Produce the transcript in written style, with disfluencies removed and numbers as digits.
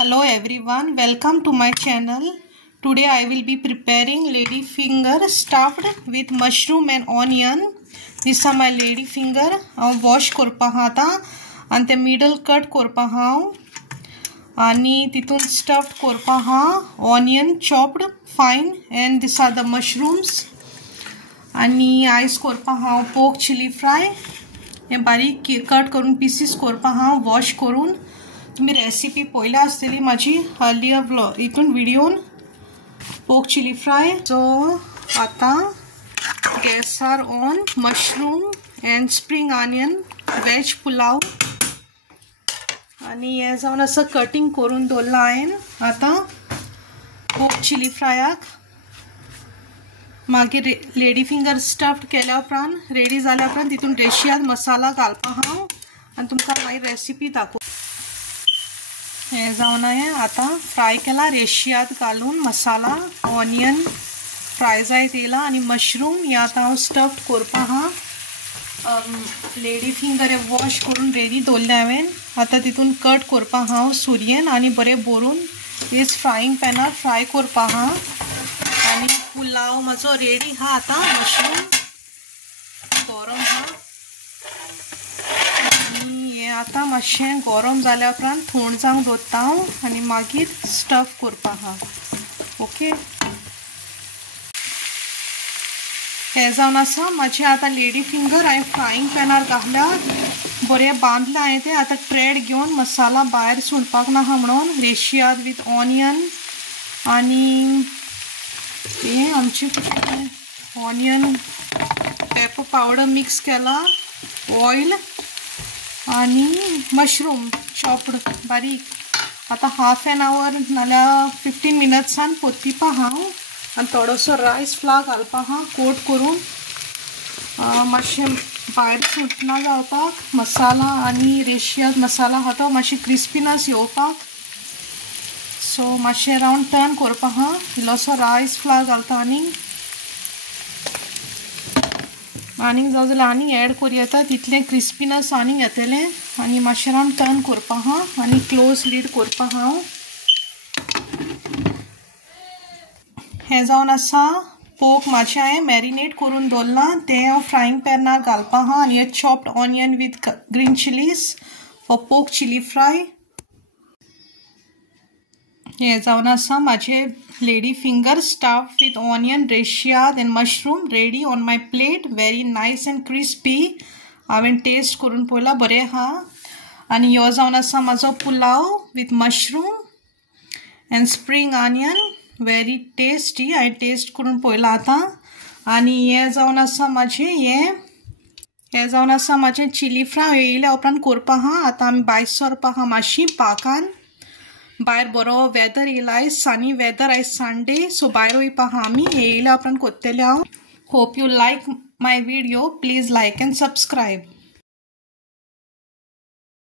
Hello everyone, welcome to my channel. Today I will be preparing lady finger stuffed with mushroom and onion. These are my lady finger. I wash korpa hata and the middle cut korpa ha आणि तिथून stuffed korpa ha, onion chopped fine, and these are the mushrooms. आणि ice korpa ha pork chili fry. हे बारीक cut करून pieces korpa ha wash करून. तुम्ही recipe पहिला असलेली माझी अर्लियर व्लॉग इथून व्हिडिओन पोक चिली फ्राय. सो आता gas are on. Mushroom and spring onion veg pulao आणि हे जाऊन असं कटिंग करून दवरला हांवें. आता पोक चिली फ्रायाक मागीर लेडी फिंगर स्टफ्ड केल्या उपरांत रेडी जाल्या उपरांत तितून रेशियात मसाला घालपा हांव आनी तुमकां मागीर रेसिपी दाखोव. हे जावन हांवें आतां फ्राय केला रेशियात घालून मसाला ऑनियन फ्राय जायत येयला आनी मशरूम हे आतां हांव स्टफ्ड करपा हा. लेडी फिंगर हे वॉश करून रेडी दवरले हांवें. आतां तितून कट करपा हांव सुरयेन आनी बरें भरून हेच फ्रायींग पॅनार फ्राय करपा हा. आनी पुलाव म्हजो रेडी हा. आतां मशरूम गरम हा आता मातशें गरम जाल्या उपरांत थंड जावंक दवरता हांव आनी मागीर स्टफ करपा हा. ओके, हे जावन आसा म्हाजें आतां लेडी फिंगर हांवें फ्रायींग पॅनार घातल्या बरें बांदला हांवें तें. आतां ट्रेड घेवन मसाला भायर सुटपाक नाहा म्हणून रेशियात विथ ऑनियन आनी हें आमचें कशें ऑनियन पेपर पावडर मिक्स केला, ऑयल आणि मशरूम चॉप्ड बारीक. आता हाफ एन आवर नाल्यार 15 मिनट्सान पोतिपा हांव आनी थोडोसो रायस फ्लावर घालपा हा कोट करून. मातशें भायर सुटना जावपाक मसाला आनी रेशियात मसाला हा तो मातशें क्रिस्पीनस येवपाक. सो मातशें रावंड टर्न करपा हा. इल्लोसो रायस फ्लावर घालता आनीक जावं जाल्यार आनीक एड करूं येता तितलें क्रिस्पीनस आनीक येतलें. आनी मातशें रावन टर्न करपा हा आनी क्लोज लीड करपा हांव. हें जावन आसा पोक मातशें हांवें मॅरिनेट करून दवरलां तें हांव फ्रायींग पॅनार घालपा हा. आनी हे chopped onion with green chillies for pork chilli fry. हे जावन आसा म्हाजे lady finger stuffed with onion रेशियात and mushroom ready on my plate. Very nice and crispy. हांवें टेस्ट करून पळयला बरें हा. आनी हो जावन आसा म्हाजो pulao with mushroom and spring onion very tasty. हांवें टेस्ट करून पळयला आतां. आनी हें जावन आसा म्हाजें हें जावन आसा म्हाजें चिली फ्राय येयल्या उपरांत करपा हा. आतां आमी भायर सरपा हा मातशी पाकान. भायर बरो वेदर येयला आयज, सनी वेदर आयज संडे. सो भायर वयपा हा आमी. हे येयल्या उपरांत कोत्तेले हांव. Hope you like my video. Please like and subscribe.